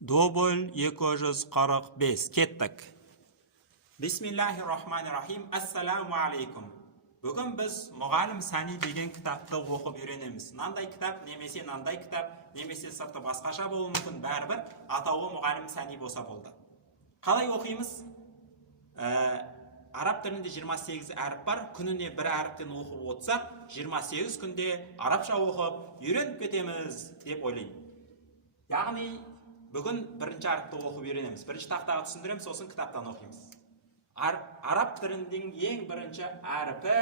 Дубль 245. Кеттік. Бисмиллахир-рахманир-рахим. Ассаламу алейкум. Бүгін біз мұғалім сәни деген кітапты оқып үйренеміз. Нандай кітап, немесе нандай кітап, немесе сырты басқаша болуы мүмкін, бәрібір атауы мұғалім сәни болса болды. Қалай оқимыз? Араб тілінде 28 әріп бар. Күніне бір әріптен оқып отырсақ, 28 күнде арабша оқып үйреніп кетеміз деп ойлаймын. Яғни бүгін бірінші әріпті оқып үйренеміз. Бірінші тақтаға түсіндіреміз, сосын кітаптан оқимыз. Араб тілінің ең бірінші әріпі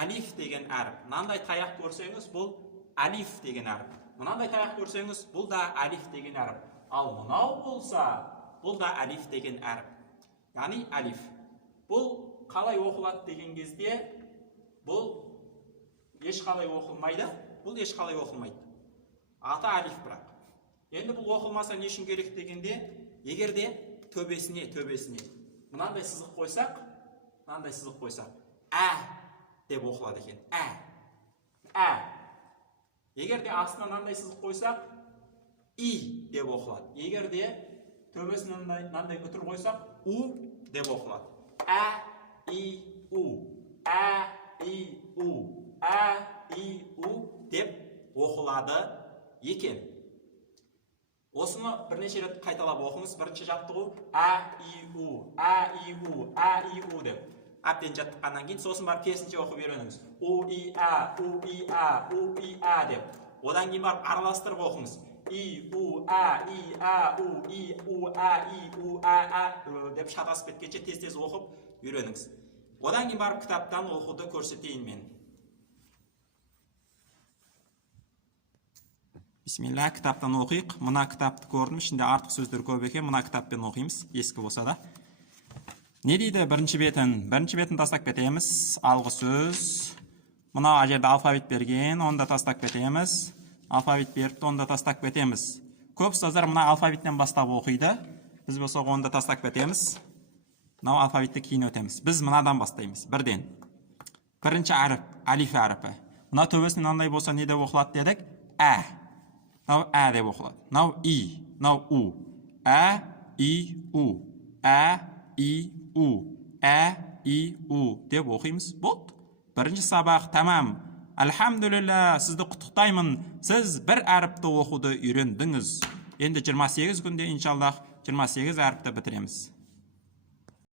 әлиф деген әріп. Мынандай таяқ көрсеңіз, бұл әлиф деген әріп. Мынандай таяқ көрсеңіз, бұл да әлиф деген әріп. Ал мынау болса, бұл да әлиф деген әріп. Яғни әлиф. Бұл қалай оқылады деген кезде, бұл ешқалай оқылмайды, бұл ешқалай оқылмайды. Аты әлиф бірақ. Енді бұл оқылмаса не үшін керек дегенде, егерде төбесіне мынандай сызық қойсақ, ә деп оқылады екен. Ә. Егерде астына мынандай сызық қойсақ, и деп оқылады. Егерде төбесіне мынандай үтір қойсақ, у деп оқылады. Ә, и, у. Ә, и, у. Ә, и, у деп оқылады екен. Осыны бірнеше рет қайталап оқыңыз. Бірінші жаттығу ә, и, у, ә, и, у, ә, и, у деп. Әбден жаттыққаннан кейін сосын барып керісінше оқып үйреніңіз. У, и, ә, у, и, ә, у, и, ә деп. Одан кейін барып араластырып оқыңыз. И, у, ә, и, ә, у, и, у, ә, и, у, ә деп шатасып кеткенше тез-тез оқып үйреніңіз. Одан кейін барып кітаптан оқуды көрсетейін мен. Бисмилла, кітаптан оқиық. Мына кітапты көрдім, ішінде артық сөздер көп екен. Мына кітаппен оқимыз, ескі болса да. Не дейді бірінші бетін? Бірінші бетін тастап кетеміз. Алғы сөз. Мына жерде алфавит берген, оны да тастап кетеміз. Алфавит беріпті, оны да тастап кетеміз. Көп ұстаздар мына алфавиттен бастап оқиды. Біз болса оны да тастап кетеміз. Мынау алфавитті кейін өтеміз. Біз мынадан бастаймыз. Бірден. Бірінші әріп, әлиф әріпі. Мына төбесінен мынандай болса не деп оқылады дедік? Ә. Мынау ә деп оқылады. Мынау и, мынау у. Ә, и, у. Ә, и, у. Ә, и, у деп оқимыз. Болды. Бірінші сабақ тамам. Әлхамдулилля, сізді құттықтаймын. Сіз бір әріпті оқуды үйрендіңіз. Енді 28 күнде иншаллах 28 әріпті бітіреміз.